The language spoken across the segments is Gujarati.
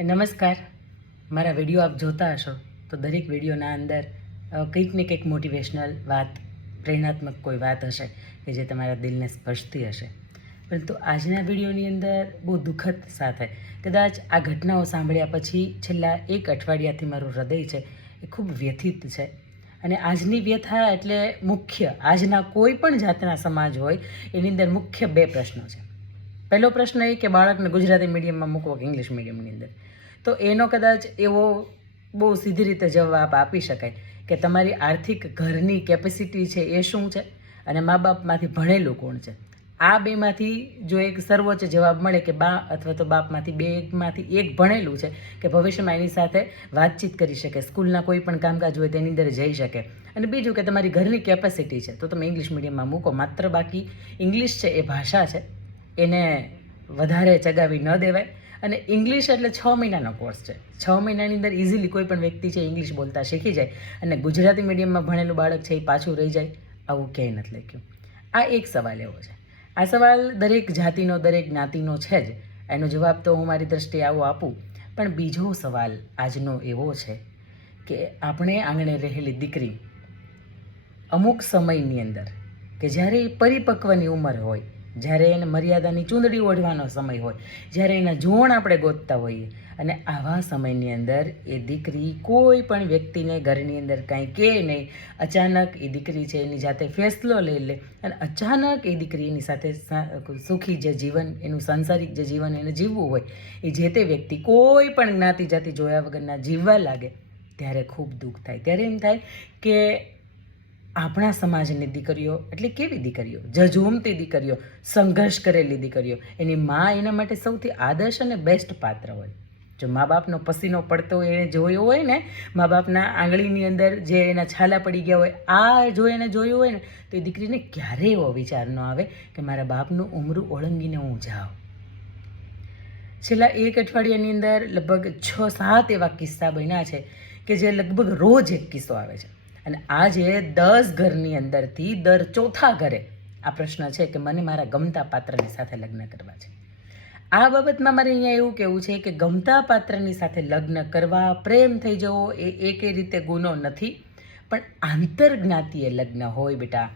નમસ્કાર. મારા વીડિયો આપ જોતા હશો, તો દરેક વિડીયોના અંદર કંઈક ને કંઈક મોટિવેશનલ વાત, પ્રેરણાત્મક કોઈ વાત હશે કે જે તમારા દિલને સ્પર્શતી હશે. પરંતુ આજના વિડીયોની અંદર બહુ દુઃખદ સાથે કદાચ આ ઘટનાઓ સાંભળ્યા પછી છેલ્લા એક અઠવાડિયાથી મારું હૃદય છે એ ખૂબ વ્યથિત છે. અને આજની વ્યથા એટલે મુખ્ય, આજના કોઈ પણ જાતના સમાજ હોય, એની અંદર મુખ્ય બે પ્રશ્નો છે. પહેલો પ્રશ્ન એ કે બાળકને ગુજરાતી મીડિયમમાં મૂકવો કે ઇંગ્લિશ મીડિયમની અંદર? તો એનો કદાચ એવો બહુ સીધી રીતે જવાબ આપી શકાય કે તમારી આર્થિક ઘરની કેપેસિટી છે એ શું છે અને મા બાપમાંથી ભણેલું કોણ છે? આ બેમાંથી જો એક સર્વોચ્ચ જવાબ મળે કે બા અથવા તો બાપમાંથી બેમાંથી એક ભણેલું છે કે ભવિષ્યમાં એની સાથે વાતચીત કરી શકે, સ્કૂલના કોઈ પણ કામકાજ હોય તેની અંદર જઈ શકે. અને બીજું કે તમારી ઘરની કેપેસિટી છે, તો તમે ઇંગ્લિશ મીડિયમમાં મૂકો, માત્ર બાકી ઇંગ્લિશ છે એ ભાષા છે. એને વધારે ચગાવી ન દેવાય. અને ઇંગ્લિશ એટલે છ મહિનાનો કોર્સ છે. છ મહિનાની અંદર ઇઝીલી કોઈ પણ વ્યક્તિ છે ઇંગ્લિશ બોલતા શીખી જાય અને ગુજરાતી મીડિયમમાં ભણેલું બાળક છે એ પાછું રહી જાય આવું ક્યાંય નથી લખ્યું. આ એક સવાલ એવો છે. આ સવાલ દરેક જાતિનો, દરેક જ્ઞાતિનો છે જ. એનો જવાબ તો હું મારી દ્રષ્ટિએ આવો આપું. પણ બીજો સવાલ આજનો એવો છે કે આપણે આંગણે રહેલી દીકરી અમુક સમયની અંદર કે જ્યારે એ પરિપક્વની ઉંમર હોય જ્યારે એને મર્યાદાની ચૂંદડી ઓઢવાનો સમય હોય, જ્યારે એના જોણ આપણે ગોતતા હોઈએ, અને આવા સમયની અંદર એ દીકરી કોઈ પણ વ્યક્તિને ઘરની અંદર કાંઈ કહે નહીં. અચાનક એ દીકરી છે એની જાતે ફેસલો લઈ લે અને અચાનક એ દીકરી એની સાથે સુખી જે જીવન, એનું સાંસારિક જે જીવન એને જીવવું હોય, એ જે તે વ્યક્તિ કોઈ પણ જ્ઞાતિ જાતિ જોયા વગરના જીવવા લાગે, ત્યારે ખૂબ દુઃખ થાય. ત્યારે એમ થાય કે આપણા સમાજની દીકરીઓ, એટલે કેવી દીકરીઓ? જજુમતી દીકરીઓ, સંઘર્ષ કરેલી દીકરીઓ. એની મા એના માટે સૌથી આદર્શ અને બેસ્ટ પાત્ર હોય. જો મા બાપનો પસીનો પડતો હોય, એને જોયો હોય ને, મા બાપના આંગળીની અંદર જે એના છાલા પડી ગયા હોય, આ જો એને જોયું હોય ને, તો એ દીકરીને ક્યારેય એવો વિચાર ન આવે કે મારા બાપનું ઉમરું ઓળંગીને હું જાઉં. છેલ્લા એક અઠવાડિયાની અંદર લગભગ છ સાત એવા કિસ્સા બન્યા છે કે જે લગભગ રોજ એક કિસ્સો આવે છે. અને આજે દસ ઘરની અંદરથી દર ચોથા ઘરે આ પ્રશ્ન છે કે મને મારા ગમતા પાત્રની સાથે લગ્ન કરવા છે. આ બાબતમાં મારે અહીંયા એવું કહેવું છે કે ગમતા પાત્રની સાથે લગ્ન કરવા, પ્રેમ થઈ જવો એ એક રીતે ગુનો નથી, પણ આંતરજ્ઞાતીય લગ્ન હોય બેટા,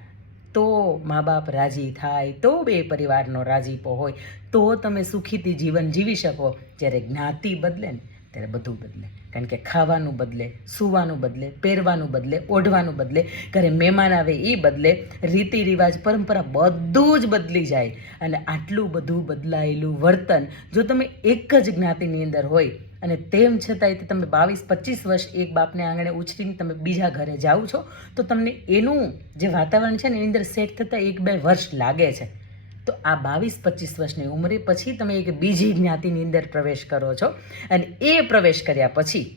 તો મા બાપ રાજી થાય, તો બે પરિવારનો રાજીપો હોય, તો તમે સુખીથી જીવન જીવી શકો. જ્યારે જ્ઞાતિ બદલે ને, ત્યારે બધું બદલે. કારણ કે ખાવાનું બદલે, સૂવાનું બદલે, પહેરવાનું બદલે, ઓઢવાનું બદલે, ઘરે મહેમાન આવે એ બદલે રીતિ રિવાજ, પરંપરા બધું જ બદલી જાય. અને આટલું બધું બદલાયેલું વર્તન, જો તમે એક જ જ્ઞાતિની અંદર હોય, અને તેમ છતાંય તમે બાવીસ, પચીસ વર્ષ એક બાપને આંગણે ઉછરીને તમે બીજા ઘરે જાઓ છો, તો તમને એનું જે વાતાવરણ છે ને એની અંદર સેટ થતાં એક બે વર્ષ લાગે છે. તો આ બાવીસ, પચીસ વર્ષની ઉંમરે પછી તમે એક બીજી જ્ઞાતિની અંદર પ્રવેશ કરો છો અને એ પ્રવેશ કર્યા પછી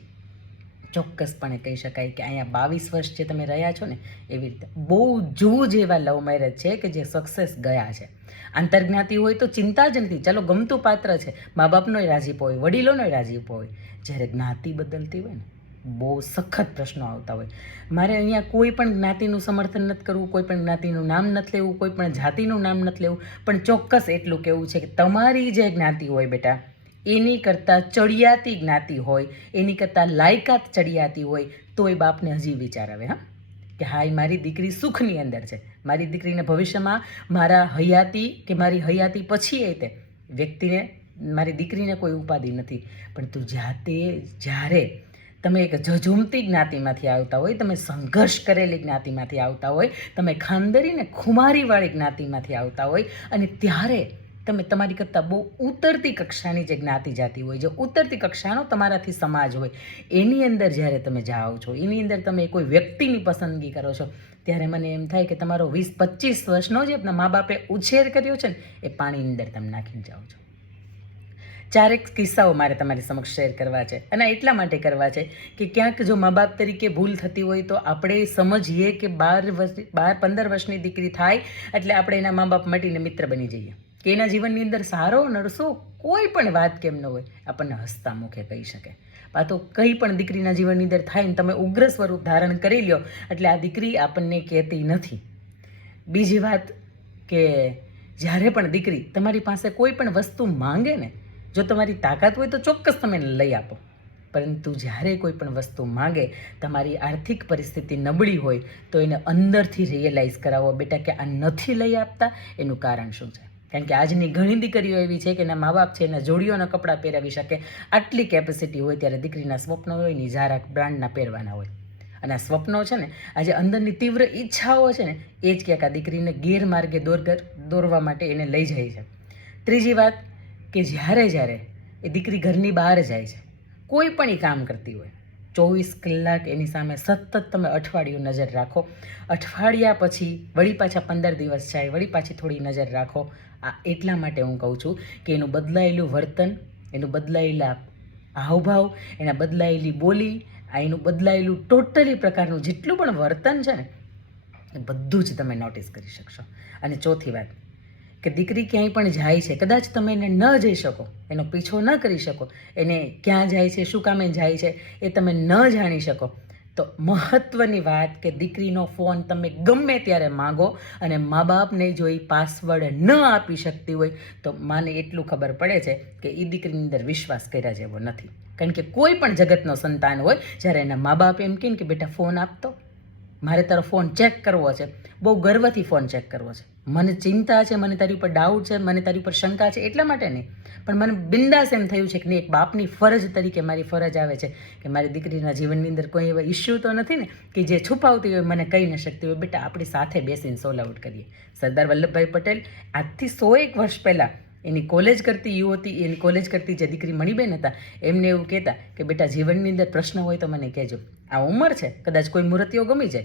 ચોક્કસપણે કહી શકાય કે અહીંયા બાવીસ વર્ષ જે તમે રહ્યા છો ને, એવી રીતે બહુ જૂજ એવા લવ મેરેજ છે કે જે સક્સેસ ગયા છે. આંતરજ્ઞાતિ હોય તો ચિંતા જ નથી. ચાલો, ગમતું પાત્ર છે. મા બાપનોય રાજીપો હોય વડીલોનોય રાજીપો હોય જ્યારે જ્ઞાતિ બદલતી હોય ને બહુ સખત પ્રશ્નો આવતા હોય. મારે અહીંયા કોઈ પણ જ્ઞાતિનું સમર્થન નથી કરવું, કોઈ પણ જ્ઞાતિનું નામ નથી લેવું, કોઈ પણ જાતિનું નામ નથી લેવું, પણ ચોક્કસ એટલું કહેવું છે કે તમારી જે જ્ઞાતિ હોય બેટા, એની કરતાં ચડિયાતી જ્ઞાતિ હોય, એની કરતાં લાયકાત ચડિયાતી હોય તો એ બાપને હજી વિચાર આવે, હા? કે હા એ મારી દીકરી સુખની અંદર છે. મારી દીકરીને ભવિષ્યમાં મારા હયાતી કે મારી હયાતી પછી એ તે વ્યક્તિને, મારી દીકરીને કોઈ ઉપાધિ નથી. પણ તું જાતે જ્યારે તમે એક ઝઝુમતી જ્ઞાતિમાંથી આવતા હોય, તમે સંઘર્ષ કરેલી જ્ઞાતિમાંથી આવતા હોય, તમે ખાંદરીને ખુમારીવાળી જ્ઞાતિમાંથી આવતા હોય અને ત્યારે તમે તમારી કરતાં બહુ ઉતરતી કક્ષાની જે જ્ઞાતિ જાતિ હોય, જે ઉતરતી કક્ષાનો તમારાથી સમાજ હોય, એની અંદર જ્યારે તમે જાઓ છો, એની અંદર તમે કોઈ વ્યક્તિની પસંદગી કરો છો, ત્યારે મને એમ થાય કે તમારો વીસ પચીસ વર્ષનો જે મા બાપે ઉછેર કર્યો છે ને, એ પાણીની અંદર તમે નાખીને જાઓ છો. ચારેક કિસ્સાઓ મારે તમારી સમક્ષ શેર કરવા છે અને એટલા માટે કરવા છે કે ક્યાંક જો મા બાપ તરીકે ભૂલ થતી હોય તો આપણે સમજીએ કે બાર વર્ષ બાર પંદર વર્ષની દીકરી થાય એટલે આપણે એના મા બાપ મટીને મિત્ર બની જઈએ. કે એના જીવનની અંદર સારો નરસો કોઈ પણ વાત કેમ ન હોય આપણને હસતા મુખે કહી શકે. આ તો કંઈ પણ દીકરીના જીવનની અંદર થાય ને તમે ઉગ્ર સ્વરૂપ ધારણ કરી લ્યો એટલે આ દીકરી આપણને કહેતી નથી. બીજી વાત કે જ્યારે પણ દીકરી તમારી પાસે કોઈ પણ વસ્તુ માંગે ને જો તમારી તાકાત હોય તો ચોક્કસ તમે લઈ આપો. પરંતુ જ્યારે કોઈ પણ વસ્તુ માગે, તમારી આર્થિક પરિસ્થિતિ નબળી હોય, તો એને અંદરથી રિયલાઇઝ કરાવો. બેટા, કે આ નથી લઈ આપતા, એનું કારણ શું છે? કારણ કે આજની ઘણી દીકરીઓ એવી છે કે એના મા બાપ છે, એના જોડીઓના કપડાં પહેરાવી શકે. આટલી કેપેસિટી હોય ત્યારે દીકરીના સ્વપ્ન હોયની ઝારા બ્રાન્ડના પહેરવાના હોય. અને આ સ્વપ્નો છે ને આજે અંદરની તીવ્ર ઈચ્છાઓ છે ને, એ જ ક્યાંક આ દીકરીને ગેરમાર્ગે દોરગર દોરવા માટે એને લઈ જાય છે. ત્રીજી વાત કે જ્યારે જ્યારે એ દીકરી ઘરની બહાર જાય છે, કોઈ પણ એ કામ કરતી હોય, ચોવીસ કલાક એની સામે સતત તમે અઠવાડિયું નજર રાખો. અઠવાડિયા પછી વળી પાછા પંદર દિવસ જાય, વળી પાછી થોડી નજર રાખો. આ એટલા માટે હું કહું છું કે એનું બદલાયેલું વર્તન, એનું બદલાયેલા હાવભાવ, એના બદલાયેલી બોલી, આ એનું બદલાયેલું ટોટલી પ્રકારનું જેટલું પણ વર્તન છે ને, એ બધું જ તમે નોટિસ કરી શકશો. અને ચોથી વાત કે દીકરી ક્યાંય પણ જાય છે, કદાચ તમે એને ન જઈ શકો, એનો પીછો ન કરી શકો, એને ક્યાં જાય છે, શું કામે જાય છે, એ તમે ન જાણી શકો. તો મહત્ત્વની વાત કે દીકરીનો ફોન તમે ગમે ત્યારે માગો અને મા બાપને જો એ પાસવર્ડ ન આપી શકતી હોય, તો માને એટલું ખબર પડે છે કે એ દીકરીની અંદર વિશ્વાસ કર્યા જેવો નથી. કારણ કે કોઈ પણ જગતનો સંતાન હોય, જ્યારે એના મા બાપ એમ કહે કે, બેટા, ફોન આપતો. મારે તારો ફોન ચેક કરવો છે. બહુ ગર્વથી ફોન ચેક કરવો છે. મને ચિંતા છે, મને તારી ઉપર ડાઉટ છે, મને તારી ઉપર શંકા છે, એટલા માટે નહીં. પણ મને બિંદાસ એમ થયું છે કે નહીં, એક બાપની ફરજ તરીકે મારી ફરજ આવે છે કે મારી દીકરીના જીવનની અંદર કોઈ એવા ઇસ્યુ તો નથી ને કે જે છુપાવતી હોય મને કહી ન શકતી હોય. બેટા, આપણી સાથે બેસીને સોલ આઉટ કરીએ. સરદાર વલ્લભભાઈ પટેલ આજથી સો એક વર્ષ પહેલાં એની કોલેજ કરતી યુવતી, એની કોલેજ કરતી જે દીકરી મણીબેન હતા, એમને એવું કહેતા કે, બેટા, જીવનની અંદર પ્રશ્ન હોય તો મને કહેજો. આ ઉંમર છે, કદાચ કોઈ મૂર્તિઓ ગમી જાય.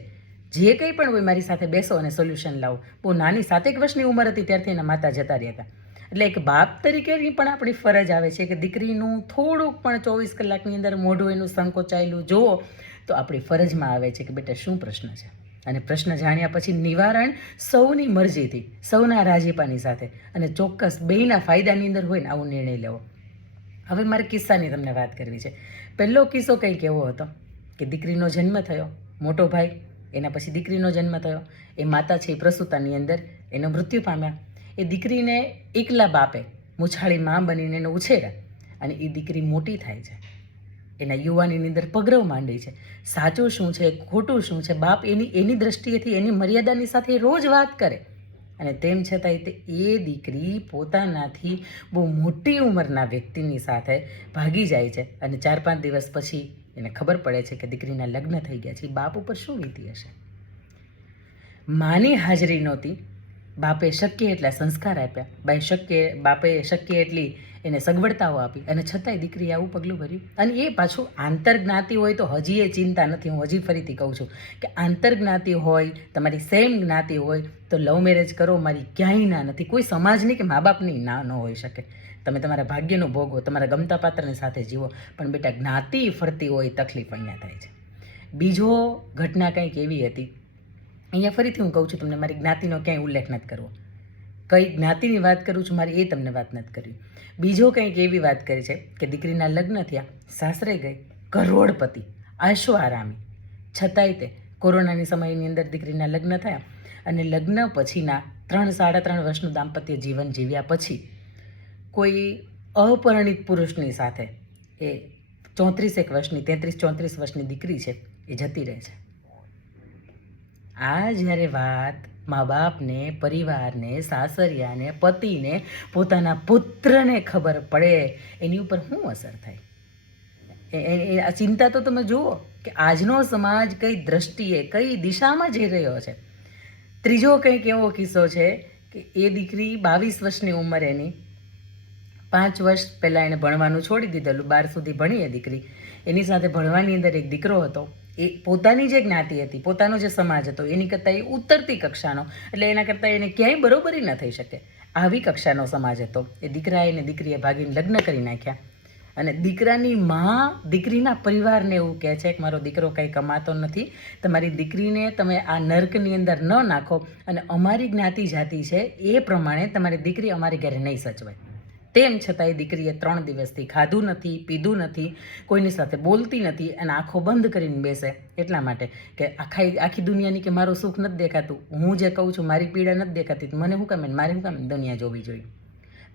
જે કંઈ પણ હોય મારી સાથે બેસો અને સોલ્યુશન લાવો. બહુ નાની સાતેક વર્ષની ઉંમર હતી ત્યારથી એના માતા જતા રહ્યા હતા. એટલે એક બાપ તરીકેની પણ આપણી ફરજ આવે છે કે દીકરીનું થોડુંક પણ ચોવીસ કલાકની અંદર મોઢું એનું સંકોચાયેલું જુઓ, તો આપણી ફરજમાં આવે છે કે, બેટા, શું પ્રશ્ન છે? અને પ્રશ્ન જાણ્યા પછી નિવારણ સૌની મરજીથી, સૌના રાજીપાની સાથે અને ચોક્કસ બેયના ફાયદાની અંદર હોય ને આવો નિર્ણય લેવો. હવે મારે કિસ્સાની તમને વાત કરવી છે. પહેલો કિસ્સો કંઈક એવો હતો કે દીકરીનો જન્મ થયો, મોટો ભાઈ, એના પછી દીકરીનો જન્મ થયો, એ માતા છે એ પ્રસૂતાની અંદર, એનો મૃત્યુ પામ્યા. એ દીકરીને એકલા બાપે મુછાળી મા બનીને એને ઉછેર્યા અને એ દીકરી મોટી થાય છે. એના યુવાનીની અંદર પગરવ માંડી છે. સાચું શું છે, ખોટું શું છે, બાપ એની એની દ્રષ્ટિએથી, એની મર્યાદાની સાથે રોજ વાત કરે. અને તેમ છતાંય તે એ દીકરી પોતાનાથી બહુ મોટી ઉંમરના વ્યક્તિની સાથે ભાગી જાય છે. અને ચાર પાંચ દિવસ પછી એને ખબર પડે છે કે દીકરીના લગ્ન થઈ ગયા છે. બાપ ઉપર શું વીતી હશે? માની હાજરી નહોતી. બાપે શક્ય એટલા સંસ્કાર આપ્યા. બાઈ શક્ય, બાપે શક્ય એટલી એને સગવડતાઓ આપી અને છતાંય દીકરી આવું પગલું ભર્યું. અને એ પાછું આંતરજ્ઞાતિ હોય તો હજી એ ચિંતા નથી. હું હજી ફરીથી કહું છું કે આંતરજ્ઞાતિ હોય, તમારી સેમ જ્ઞાતિ હોય, તો લવ મેરેજ કરો, મારી ક્યાંય ના નથી. કોઈ સમાજની કે મા બાપની ના ન હોઈ શકે. તમે તમારા ભાગ્યનો ભોગો તમારા ગમતા પાત્રની સાથે જીવો. પણ બેટા, જ્ઞાતિ ફરતી હોય તકલીફ અહીંયા થાય છે. બીજો ઘટના કંઈક એવી હતી અહીંયા ફરીથી હું કહું છું, તમને મારી જ્ઞાતિનો ક્યાંય ઉલ્લેખ નથી કરવો. કઈ જ્ઞાતિની વાત કરું છું, મારી એ તમને વાત નથી કરવી. બીજો કંઈક એવી વાત કરી છે કે દીકરીના લગ્ન થયા, સાસરે ગઈ, કરોડપતિ, આશો આરામી. છતાંય તે કોરોનાની સમયની અંદર દીકરીના લગ્ન થયા અને લગ્ન પછીના ત્રણ, સાડા ત્રણ વર્ષનું દાંપત્ય જીવન જીવ્યા પછી કોઈ અપરિણિત પુરુષની સાથે એ ચોત્રીસેક વર્ષની, તેત્રીસ ચોત્રીસ વર્ષની દીકરી છે, એ જતી રહે છે. આ જ્યારે વાત મા બાપને પરિવારને, સાસરિયાને, પતિને, પોતાના પુત્રને ખબર પડે, એની ઉપર શું અસર થાય? આ ચિંતા તો તમે જુઓ કે આજનો સમાજ કઈ દ્રષ્ટિએ, કઈ દિશામાં જઈ રહ્યો છે. ત્રીજો કંઈક એવો કિસ્સો છે કે એ દીકરી બાવીસ વર્ષની ઉંમર એની. પાંચ વર્ષ પહેલાં એણે ભણવાનું છોડી દીધેલું, બાર સુધી ભણી એ દીકરી. એની સાથે ભણવાની અંદર એક દીકરો હતો. એ પોતાની જે જ્ઞાતિ હતી, પોતાનો જે સમાજ હતો, એની કરતાં એ ઉતરતી કક્ષાનો, એટલે એના કરતાં એને ક્યાંય બરોબરી ન થઈ શકે. આવી કક્ષાનો સમાજ હતો. એ દીકરાએ ને દીકરીએ ભાગીને લગ્ન કરી નાખ્યા. અને દીકરાની મા દીકરીના પરિવારને એવું કહે છે કે મારો દીકરો કંઈ કમાતો નથી, તમારી દીકરીને તમે આ નર્કની અંદર ન નાખો અને અમારી જ્ઞાતિ જાતિ છે એ પ્રમાણે તમારી દીકરી અમારી ઘરે નહીં સચવાય. તેમ છતાં એ દીકરીએ ત્રણ દિવસથી ખાધું નથી, પીધું નથી, કોઈની સાથે બોલતી નથી અને આંખો બંધ કરીને બેસે. એટલા માટે કે આખા આખી દુનિયાની કે મારું સુખ નથી દેખાતું. હું જે કહું છું, મારી પીડા નથી દેખાતી. મને શું કામે મારે હું કામે દુનિયા જોવી જોઈએ?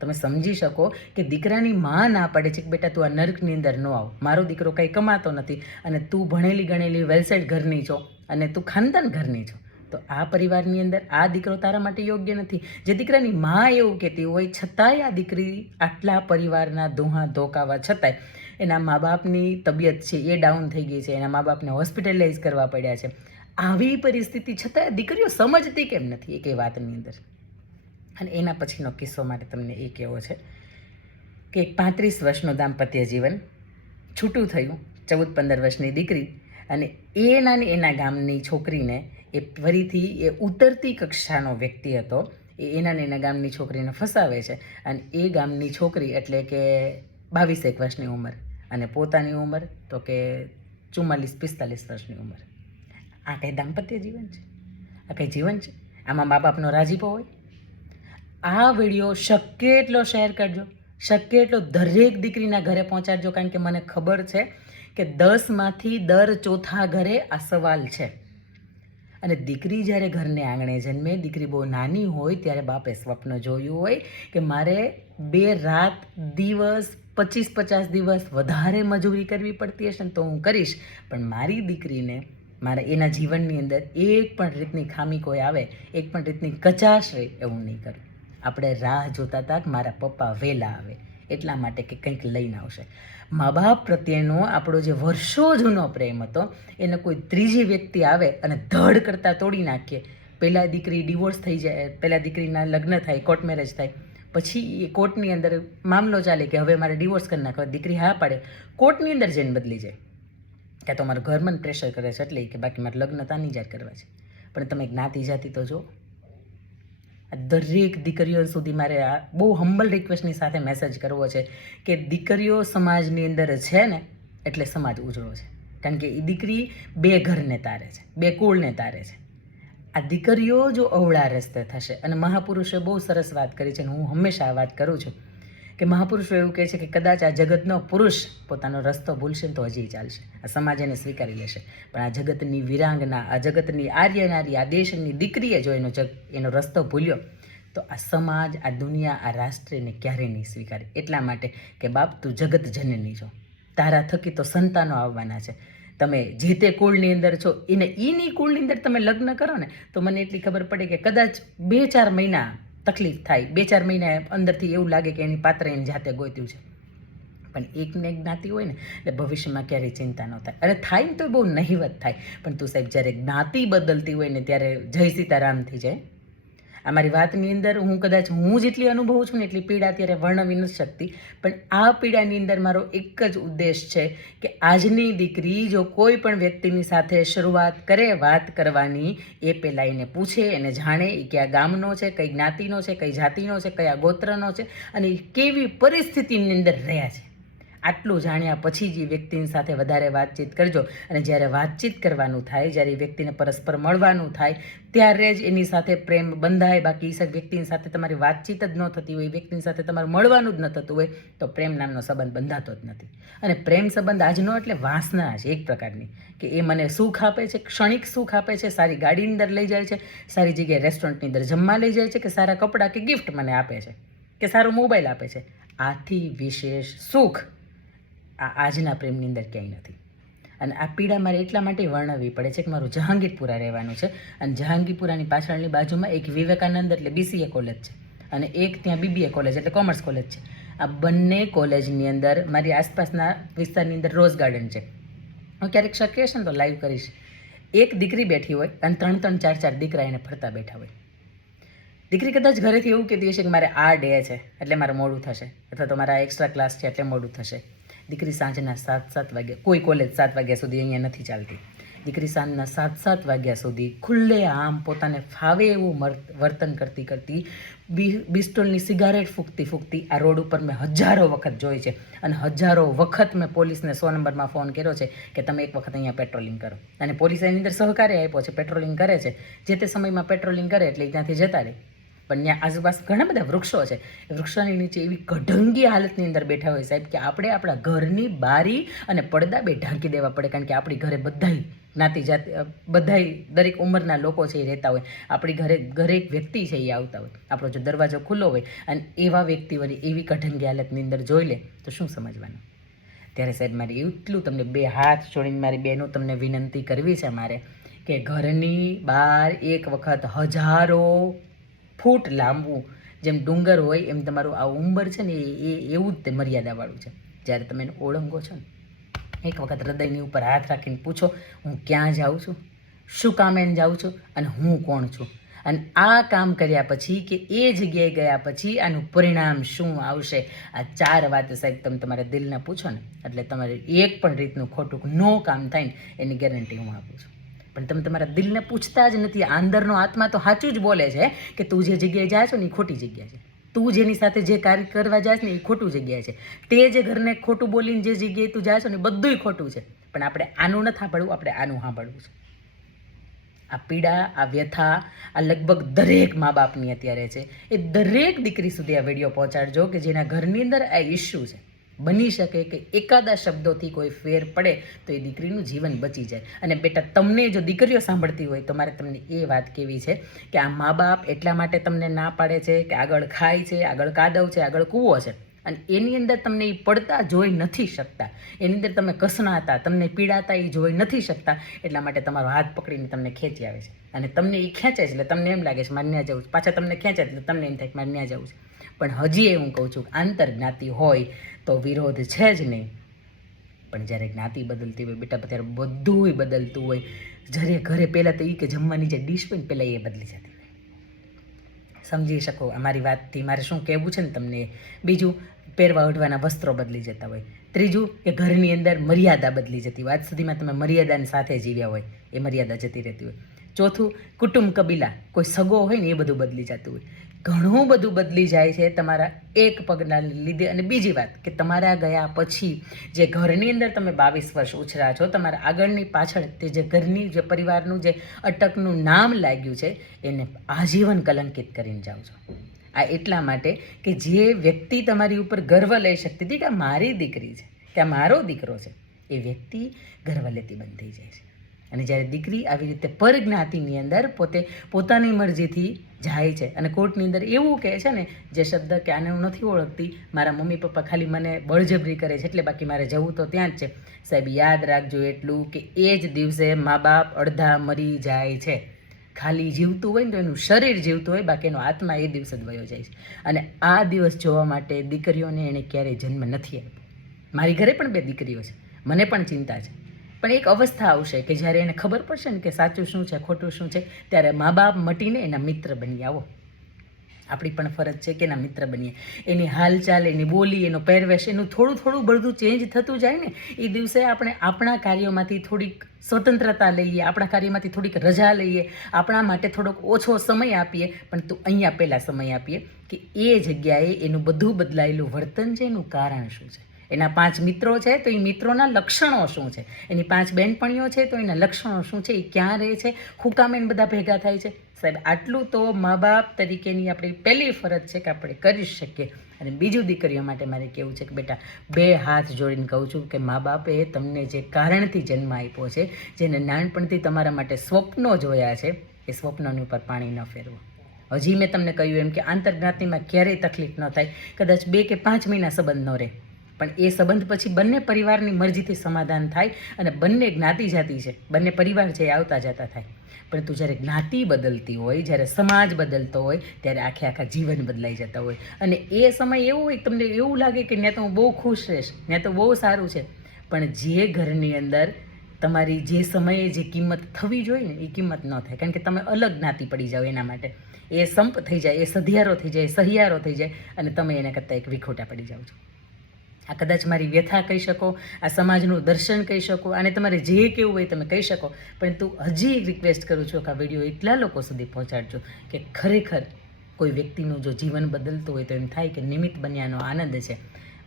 તમે સમજી શકો કે દીકરાની માં ના પડે છે કે બેટા તું આ નર્કની અંદર ન આવ. મારો દીકરો કંઈ કમાતો નથી અને તું ભણેલી ગણેલી વેલસેટ ઘરની છો અને તું ખાનદાન ઘરની છો. તો આ પરિવારની અંદર આ દીકરો તારા માટે યોગ્ય નથી. જે દીકરાની મા એવું કહેતી હોય, છતાંય આ દીકરી આટલા પરિવારના દોહા ધોકાવા છતાંય એના મા બાપની તબિયત છે એ ડાઉન થઈ ગઈ છે. એના મા બાપને હોસ્પિટલાઇઝ કરવા પડ્યા છે. આવી પરિસ્થિતિ છતાં દીકરીઓ સમજતી કેમ નથી એક એ વાતની અંદર? અને એના પછીનો કિસ્સો માટે તમને એ કહેવો છે કે એક પાંત્રીસ વર્ષનું દાંપત્ય જીવન છૂટું થયું, ચૌદ પંદર વર્ષની દીકરી અને એના ને એના ગામની છોકરીને એ ફરીથી એ ઉતરતી કક્ષાનો વ્યક્તિ હતો. એ એના ને એના ગામની છોકરીને ફસાવે છે અને એ ગામની છોકરી એટલે કે બાવીસ એક વર્ષની ઉંમર અને પોતાની ઉંમર તો કે ચુમ્માલીસ પિસ્તાલીસ વર્ષની ઉંમર. આ કંઈ દાંપત્ય જીવન છે? આ કંઈ જીવન છે? આમાં મા બાપનો રાજીપો હોય? આ વીડિયો શક્ય એટલો શેર કરજો, શક્ય એટલો દરેક દીકરીના ઘરે પહોંચાડજો, કારણ કે મને ખબર છે કે દસમાંથી દર ચોથા ઘરે આ સવાલ છે. અને દીકરી જ્યારે ઘરને આંગણે જન્મે, દીકરી બહુ નાની હોય ત્યારે બાપે સ્વપ્ન જોયું હોય કે મારે બે રાત દિવસ પચીસ પચાસ દિવસ વધારે મજૂરી કરવી પડતી હશે ને તો હું કરીશ. પણ મારી દીકરીને, મારા એના જીવનની અંદર એક પણ રીતની ખામી કોઈ આવે, એક પણ રીતની કચાશ રહે એવું નહીં કરું. આપણે રાહ જોતા હતા મારા પપ્પા વહેલા આવે, એટલા માટે કે કંઈક લઈને આવશે. મા બાપ પ્રત્યેનો આપણો જે વર્ષો જૂનો પ્રેમ હતો, એને કોઈ ત્રીજી વ્યક્તિ આવે અને ધડ કરતાં તોડી નાખીએ પહેલાં દીકરી ડિવોર્સ થઈ જાય, પહેલાં દીકરીના લગ્ન થાય, કોર્ટ મેરેજ થાય. પછી એ કોર્ટની અંદર મામલો ચાલે કે હવે મારે ડિવોર્સ કરી નાખવા. દીકરી હા પાડે. કોર્ટની અંદર જઈને બદલી જાય. કાં તો મારા ઘરમાં પ્રેશર કરે છે એટલે કે બાકી મારે લગ્ન તાની જાત કરવા છે. પણ તમે જ્ઞાતિ જાતિ તો જો દરેક દીકરીઓ સુધી મારે આ બહુ હમ્બલ રિક્વેસ્ટની સાથે મેસેજ કરવો છે કે દીકરીઓ સમાજની અંદર છે ને, એટલે સમાજ ઉજળો છે. કારણ કે એ દીકરી બે ઘરને તારે છે, બે કુળને તારે છે. આ દીકરીઓ જો અવળા રસ્તે થશે, અને મહાપુરુષે બહુ સરસ વાત કરી છે, અને હું હંમેશા આ વાત કરું છું. કે મહાપુરુષો એવું કહે છે કે કદાચ આ જગતનો પુરુષ પોતાનો રસ્તો ભૂલશે તો હજી ચાલશે. આ સમાજ એને સ્વીકારી લેશે. પણ આ જગતની વિરાંગના, આ જગતની આર્ય નારી આ દેશની દીકરીએ જો એનો જગ, એનો રસ્તો ભૂલ્યો, તો આ સમાજ, આ દુનિયા, આ રાષ્ટ્રને ક્યારેય નહીં સ્વીકારે. એટલા માટે કે બાપ, તું જગત જનની છો. તારા થકી તો સંતાનો આવવાના છે. તમે જે તે કુળની અંદર છો, એને એની કુળની અંદર તમે લગ્ન કરો ને, તો મને એટલી ખબર પડે કે કદાચ બે ચાર મહિના તકલીફ થાય. બે ચાર મહિના અંદરથી એવું લાગે કે એની પાત્ર એની જાતે ગોત્યું છે. પણ એકને એક જ્ઞાતિ હોય ને, એટલે ભવિષ્યમાં ક્યારેય ચિંતા ન થાય. અરે થાય ને તો બહુ નહિવત થાય. પણ તું સાહેબ જ્યારે જ્ઞાતિ બદલતી હોય ને, ત્યારે જય સીતારામ થઈ જાય. આ મારી વાતની અંદર હું કદાચ હું જેટલી અનુભવું છું ને એટલી પીડા અત્યારે વર્ણવી ન શકતી. પણ આ પીડાની અંદર મારો એક જ ઉદ્દેશ છે કે આજની દીકરી જો કોઈ પણ વ્યક્તિની સાથે શરૂઆત કરે, વાત કરવાની, એ પહેલાં એને પૂછે, એને જાણે એ કયા ગામનો છે, કઈ જ્ઞાતિનો છે, કઈ જાતિનો છે, કયા ગોત્રનો છે અને કેવી પરિસ્થિતિની અંદર રહ્યા છે. આટલું જાણ્યા પછી જ એ વ્યક્તિની સાથે વધારે વાતચીત કરજો. અને જ્યારે વાતચીત કરવાનું થાય, જ્યારે એ વ્યક્તિને પરસ્પર મળવાનું થાય, ત્યારે જ એની સાથે પ્રેમ બંધાય. બાકી એ વ્યક્તિની સાથે તમારી વાતચીત જ ન થતી હોય એ વ્યક્તિની સાથે તમારે મળવાનું જ ન થતું હોય, તો પ્રેમ નામનો સંબંધ બંધાતો જ નથી. અને પ્રેમ સંબંધ આજનો એટલે વાસના છે એક પ્રકારની, કે એ મને સુખ આપે છે, ક્ષણિક સુખ આપે છે, સારી ગાડીની અંદર લઈ જાય છે, સારી જગ્યાએ રેસ્ટોરન્ટની અંદર જમવા લઈ જાય છે, કે સારા કપડાં કે ગિફ્ટ મને આપે છે, કે સારો મોબાઈલ આપે છે. આથી વિશેષ સુખ. આ આજના પ્રેમની અંદર ક્યાંય નથી. અને આ પીડા મારે એટલા માટે વર્ણવવી પડે છે કે મારું જહાંગીરપુરા રહેવાનું છે. અને જહાંગીરપુરાની પાછળની બાજુમાં એક વિવેકાનંદ એટલે બીસીએ કોલેજ છે. અને એક ત્યાં બીબીએ કોલેજ એટલે કોમર્સ કોલેજ છે. આ બંને કોલેજની અંદર મારી આસપાસના વિસ્તારની અંદર રોઝ ગાર્ડન છે. હું ક્યારેક શક્ય છે ને તો લાઈવ કરીશ. એક દીકરી બેઠી હોય અને ત્રણ ત્રણ ચાર ચાર દીકરા એને ફરતા બેઠા હોય. દીકરી કદાચ ઘરેથી એવું કહેતી હશે કે મારે આ ડે છે એટલે મારે મોડું થશે. અથવા તો મારા એક્સ્ટ્રા ક્લાસ છે એટલે મોડું થશે. દીકરી સાંજના સાત સાત વાગ્યા, કોઈ કોલેજ સાત વાગ્યા સુધી અહીંયા નથી ચાલતી. દીકરી સાંજના સાત સાત વાગ્યા સુધી ખુલ્લે આમ પોતાને ફાવે એવું વર્તન કરતી કરતી બિસ્ટોલની સિગારેટ ફૂંકતી ફૂંકતી આ રોડ ઉપર મેં હજારો વખત જોઈ છે અને હજારો વખત મેં પોલીસને સો નંબરમાં ફોન કર્યો છે કે તમે એક વખત અહીંયા પેટ્રોલિંગ કરો. અને પોલીસ એની અંદર સહકાર્ય આપ્યો છે, પેટ્રોલિંગ કરે છે. જે તે સમયમાં પેટ્રોલિંગ કરે એટલે ત્યાંથી જતા રહે. પણ ત્યાં આજુબાજુ ઘણા બધા વૃક્ષો છે. વૃક્ષોની નીચે એવી કઢંગી હાલતની અંદર બેઠા હોય સાહેબ કે આપણે આપણા ઘરની બારી અને પડદા બે ઢાંકી દેવા પડે કારણ કે આપણી ઘરે બધાય નાતી જાતિ બધાય દરેક ઉંમરના લોકો છે એ રહેતા હોય. આપણી ઘરે દરેક વ્યક્તિ છે એ આવતા હોય. આપણો જો દરવાજો ખુલ્લો હોય અને એવા વ્યક્તિઓની એવી કઠંગી હાલતની અંદર જોઈ લે તો શું સમજવાનું? ત્યારે સાહેબ મારી એટલું તમને બે હાથ છોડીને મારી બહેનો તમને વિનંતી કરવી છે મારે કે ઘરની બહાર એક વખત હજારો ફૂટ લાંબુ જેમ ડુંગર હોય એમ તમારું આ ઉંબર છે ને એ એવું જ તે મર્યાદાવાળું છે. જ્યારે તમે એને ઓળંગો છો ને, એક વખત હૃદયની ઉપર હાથ રાખીને પૂછો, હું ક્યાં જાઉં છું? શું કામ એને જાઉં છું? અને હું કોણ છું? અને આ કામ કર્યા પછી કે એ જગ્યાએ ગયા પછી આનું પરિણામ શું આવશે? આ ચાર વાત સાહેબ તમે તમારા દિલને પૂછો ને, એટલે તમારે એક પણ રીતનું ખોટું નો કામ થાય ને, એની ગેરંટી હું આપું છું. પણ તમે તમારા દિલને પૂછતા જ નથી. આ અંદરનો આત્મા તો સાચું જ બોલે છે કે તું જે જગ્યાએ જાય છો ને એ ખોટી જગ્યા છે. તું જેની સાથે જે કાર્ય કરવા જાય ને એ ખોટું જગ્યાએ છે. તે જે ઘરને ખોટું બોલીને જે જગ્યાએ તું જાય છો ને બધું ખોટું છે. પણ આપણે આનું નથી સાંભળવું, આપણે આનું સાંભળવું છે. આ પીડા, આ વ્યથા, આ લગભગ દરેક મા બાપની અત્યારે છે. એ દરેક દીકરી સુધી આ વીડિયો પહોંચાડજો કે જેના ઘરની અંદર આ ઇસ્યુ છે. બની શકે કે એકાદા શબ્દોથી કોઈ ફેર પડે તો એ દીકરીનું જીવન બચી જાય. અને બેટા, તમને જો દીકરીઓ સાંભળતી હોય તો મારે તમને એ વાત કેવી છે કે આ મા બાપ એટલા માટે તમને ના પાડે છે કે આગળ ખાય છે, આગળ કાદવ છે, આગળ કૂવો છે. અને એની અંદર તમને એ પડતા જોઈ નથી શકતા. એની અંદર તમે કસણાતા તમને પીડાતા એ જોઈ નથી શકતા. એટલા માટે તમારો હાથ પકડીને તમને ખેંચી આવે છે. અને તમને એ ખેંચે છે એટલે તમને એમ લાગે છે, મારે ન્યા જવું છે. પાછા તમને ખેંચે એટલે તમને એમ થાય કે મારે ન્યા જવું છે. પણ હજી એ હું કહું છું આંતરજ્ઞાતિ હોય તો વિરોધ છે જ નહીં. પણ જ્યારે જ્ઞાતિ બદલતી હોય, બેટા, ત્યારે બધું બદલતું હોય. જ્યારે ઘરે પહેલાં તો એ કે જમવાની જે ડીશ હોય પહેલાં એ બદલી જતી હોય. સમજી શકો અમારી વાતથી મારે શું કહેવું છે ને તમને? બીજું, પહેરવા ઓઢવાના વસ્ત્રો બદલી જતા હોય. ત્રીજું કે ઘરની અંદર મર્યાદા બદલી જતી હોય. આજ સુધીમાં તમે મર્યાદાની સાથે જીવ્યા હોય, એ મર્યાદા જતી રહેતી હોય. ચોથું, કુટુંબ કબીલા, કોઈ સગો હોય ને, એ બધું બદલી જતું હોય. ઘણું બધું બદલી જાય છે તમારા એક પગના લીધે. અને બીજી વાત કે તમારા ગયા પછી જે ઘરની અંદર તમે બાવીસ વર્ષ ઉછરા છો, તમારા આગળની પાછળ તે જે ઘરની જે પરિવારનું જે અટકનું નામ લાગ્યું છે, એને આજીવન કલંકિત કરીને જાઓ છો. આ એટલા માટે કે જે વ્યક્તિ તમારી ઉપર ગર્વ લઈ શકતી હતી કે આ મારી દીકરી છે, કે મારો દીકરો છે, એ વ્યક્તિ ગર્વ લેતી બંધ થઈ જાય છે. અને જ્યારે દીકરી આવી રીતે પરજ્ઞાતિની અંદર પોતે પોતાની મરજીથી જાય છે અને કોર્ટની અંદર એવું કહે છે ને, જે શબ્દ કે આને હું નથી ઓળખતી, મારા મમ્મી પપ્પા ખાલી મને બળજબરી કરે છે, એટલે બાકી મારે જવું તો ત્યાં જ છે. સાહેબ, યાદ રાખજો એટલું કે એ જ દિવસે મા બાપ અડધા મરી જાય છે. ખાલી જીવતું હોય ને તો એનું શરીર જીવતું હોય, બાકી એનો આત્મા એ દિવસે જ વયો જાય છે. અને આ દિવસ જોવા માટે દીકરીઓને એણે ક્યારેય જન્મ નથી આપ્યો. મારી ઘરે પણ બે દીકરીઓ છે. મને પણ ચિંતા છે. પણ એક અવસ્થા આવશે કે જ્યારે એને ખબર પડશે ને કે સાચું શું છે, ખોટું શું છે, ત્યારે મા બાપ મટીને એના મિત્ર બની આવો. આપણી પણ ફરજ છે કે એના મિત્ર બનીએ. એની હાલચાલ, એની બોલી, એનો પહેરવેશ, એનું થોડું થોડું બધું ચેન્જ થતું જાય ને, એ દિવસે આપણે આપણા કાર્યોમાંથી થોડીક સ્વતંત્રતા લઈએ, આપણા કાર્યમાંથી થોડીક રજા લઈએ, આપણા માટે થોડોક ઓછો સમય આપીએ. પણ તું અહીંયા પહેલાં સમય આપીએ કે એ જગ્યાએ એનું બધું બદલાયેલું વર્તન છે, એનું કારણ શું છે? એના પાંચ મિત્રો છે, તો એ મિત્રોના લક્ષણો શું છે? એની પાંચ બહેનપણીઓ છે, તો એના લક્ષણો શું છે? એ ક્યાં રહે છે? હુકામ એને બધા ભેગા થાય છે. સાહેબ, આટલું તો મા બાપ તરીકેની આપણી પહેલી ફરજ છે કે આપણે કરી શકીએ. અને બીજું દીકરીઓ માટે મારે કેવું છે કે બેટા, બે હાથ જોડીને કહું છું કે મા બાપે તમને જે કારણથી જન્મ આપ્યો છે, જેને નાનપણથી તમારા માટે સ્વપ્નો જોયા છે, એ સ્વપ્નોની ઉપર પાણી ન ફેરવું. હજી મેં તમને કહ્યું એમ કે આંતરજ્ઞાતિમાં ક્યારેય તકલીફ ન થાય. કદાચ બે કે પાંચ મહિના સંબંધ ન રહે. પણ એ સંબંધ પછી બંને પરિવારની મરજીથી સમાધાન થાય અને બંને જ્ઞાતિ જાતિ છે. બંને પરિવાર છે આવતા જતા થાય. પરંતુ જ્યારે જ્ઞાતિ બદલતી હોય, જ્યારે સમાજ બદલતો હોય, ત્યારે આખે આખા જીવન બદલાઈ જતા હોય. અને એ સમય એવો હોય તમને એવું લાગે કે ત્યાં તો હું બહુ ખુશ રહીશ, ત્યાં તો બહુ સારું છે. પણ જે ઘરની અંદર તમારી જે સમયે જે કિંમત થવી જોઈએ ને, એ કિંમત ન થાય. કારણ કે તમે અલગ જ્ઞાતિ પડી જાઓ એના માટે. એ સંપ થઈ જાય, એ સધિયારો થઈ જાય, સહિયારો થઈ જાય અને તમે એના કરતાં એક વિખોટા પડી જાઓ છો. આ કદાચ મારી વ્યથા કહી શકો, આ સમાજનું દર્શન કહી શકો અને તમારે જે કેવું હોય તમે કહી શકો. પરંતુ હજી રિક્વેસ્ટ કરું છું કે આ વીડિયો એટલા લોકો સુધી પહોંચાડજો કે ખરેખર કોઈ વ્યક્તિનું જો જીવન બદલતું હોય તો એમ થાય કે નિમિત્ત બન્યાનો આનંદ છે.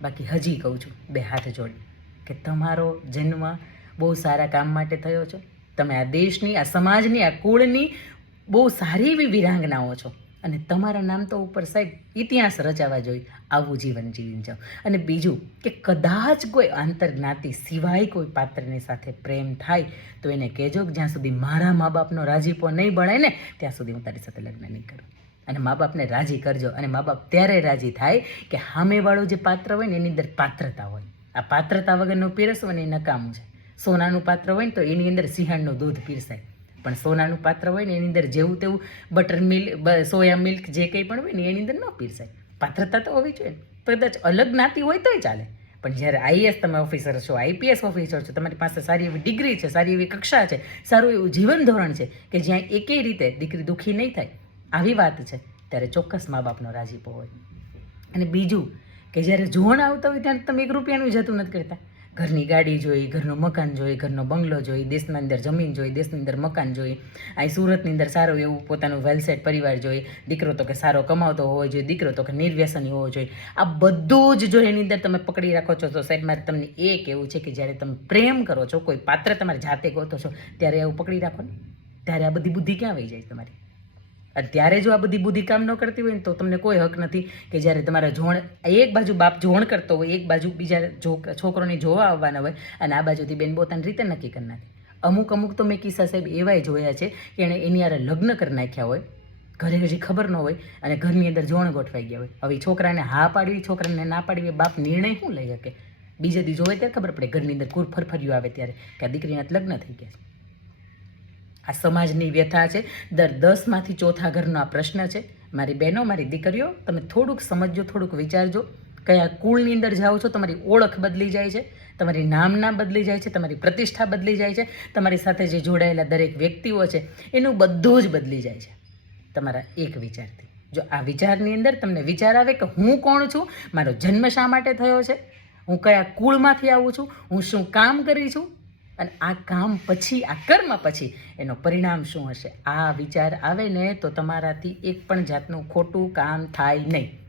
બાકી હજી કહું છું, બે હાથ જોડી, કે તમારો જન્મ બહુ સારા કામ માટે થયો છો. તમે આ દેશની, આ સમાજની, આ કુળની બહુ સારી એવી વિરાંગનાઓ છો. અને તમારા નામ તો ઉપર સાહેબ ઇતિહાસ રચાવા જોઈએ, આવું જીવન જીવી જાઓ. અને બીજું કે કદાચ કોઈ આંતરજ્ઞાતિ સિવાય કોઈ પાત્રની સાથે પ્રેમ થાય, તો એને કહેજો કે જ્યાં સુધી મારા મા બાપનો રાજીપો નહીં બળે ને, ત્યાં સુધી હું તારી સાથે લગ્ન નહીં કરું. અને મા બાપને રાજી કરજો. અને મા બાપ ત્યારે રાજી થાય કે સામેવાળું જે પાત્ર હોય ને, એની અંદર પાત્રતા હોય. આ પાત્રતા વગરનું પીરસવું ને એ નકામું છે. સોનાનું પાત્ર હોય ને, તો એની અંદર સિંહણનું દૂધ પીરસાય. પણ સોનાનું પાત્ર હોય ને એની અંદર જેવું તેવું બટર મિલ્ક સોયા મિલ્ક જે કંઈ પણ હોય ને એની અંદર ન પીરસાય. પાત્રતા તો હોવી જોઈએ. કદાચ અલગ જ્ઞાતિ હોય તોય ચાલે. પણ જ્યારે આઈએસ તમે ઓફિસર છો આઈપીએસ ઓફિસર છો, તમારી પાસે સારી એવી ડિગ્રી છે, સારી એવી કક્ષા છે, સારું એવું જીવન ધોરણ છે, કે જ્યાં એકેય રીતે દીકરી દુઃખી નહીં થાય, આવી વાત છે, ત્યારે ચોક્કસ મા બાપનો રાજીપો હોય. અને બીજું કે જ્યારે જોણ આવતા હોય ત્યારે તમે એક રૂપિયાનું જતું નથી કરતા ઘરની ગાડી જોઈ, ઘરનું મકાન જોઈ, ઘરનો બંગલો જોઈ, દેશની અંદર જમીન જોઈ, દેશની અંદર મકાન જોઈ. અહીં સુરતની અંદર સારું એવું પોતાનું વેલસેટ પરિવાર જોઈ. દીકરો તો કે સારો કમાવતો હોવો જોઈએ, દીકરો તો કે નિર્વ્યસની હોવો જોઈએ. આ બધું જ જો એની અંદર તમે પકડી રાખો છો, તો સાહેબ, મારે તમને એ કહેવું છે કે જ્યારે તમે પ્રેમ કરો છો, કોઈ પાત્ર તમારે જાતે ગોતો છો, ત્યારે એવું પકડી રાખો ને. ત્યારે આ બધી બુદ્ધિ ક્યાં આવી જાય તમારી? અને ત્યારે જો આ બધી બુદ્ધિ કામ ન કરતી હોય ને તો તમને કોઈ હક નથી કે જ્યારે તમારા જોણ, એક બાજુ બાપ જોણ કરતો હોય, એક બાજુ બીજા છોકરોને જોવા આવવાના હોય અને આ બાજુથી બેન પોતાની રીતે નક્કી કરી નાખે. અમુક અમુક તો મેં કિસ્સા સાહેબ એવાય જોયા છે કે એણે એની યારે લગ્ન કરી નાખ્યા હોય, ઘરે હજી ખબર ન હોય અને ઘરની અંદર જોણ ગોઠવાઈ ગયા હોય. હવે છોકરાને હા પાડવી, છોકરાને ના પાડવી બાપ નિર્ણય શું લઈ શકે? બીજે દી જોવે ત્યારે ખબર પડે ઘરની અંદર કુર ફરફર્યું આવે ત્યારે કે આ દીકરીના લગ્ન થઈ ગયા છે. આ સમાજની વ્યથા છે. દર દસમાંથી ચોથા ઘરનો આ પ્રશ્ન છે. મારી બહેનો, મારી દીકરીઓ, તમે થોડુંક સમજજો, થોડુંક વિચારજો. કયા કુળની અંદર જાઓ છો, તમારી ઓળખ બદલી જાય છે. તમારી નામના બદલી જાય છે, તમારી પ્રતિષ્ઠા બદલી જાય છે. તમારી સાથે જે જોડાયેલા દરેક વ્યક્તિઓ છે, એનું બધું જ બદલી જાય છે. તમારા એક વિચારથી. જો આ વિચારની અંદર તમને વિચાર આવે કે હું કોણ છું, મારો જન્મ શા માટે થયો છે? હું કયા કુળમાંથી આવું છું? હું શું કામ કરી છું? અને આ કામ પછી, આ કર્મ પછી એનો પરિણામ શું હશે? આ વિચાર આવે ને તો તમારાથી એક પણ જાતનું ખોટું કામ થાય નહીં.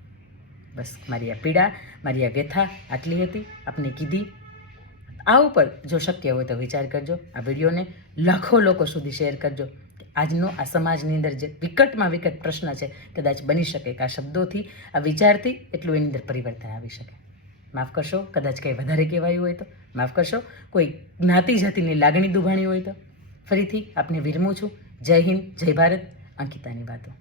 બસ, મારી આ પીડા, મારી આ વ્યથા આટલી હતી, આપને કીધી. આ ઉપર જો શક્ય હોય તો વિચાર કરજો, આ વિડીયોને લાખો લોકો સુધી શેર કરજો આજનો આ સમાજની અંદર જે વિકટમાં વિકટ પ્રશ્ન છે, કદાચ બની શકે કે આ શબ્દોથી, આ વિચારથી એટલું એની અંદર પરિવર્તન આવી શકે. માફ કરશો, કદાચ કંઈ વધારે કહેવાયું હોય તો. માફ કરશો, કોઈ જ્ઞાતિ જાતિની લાગણી દુભાણી હોય તો. ફરીથી આપને વિરમું છું. જય હિન્દ, જય ભારત. અંકિતાની વાતો.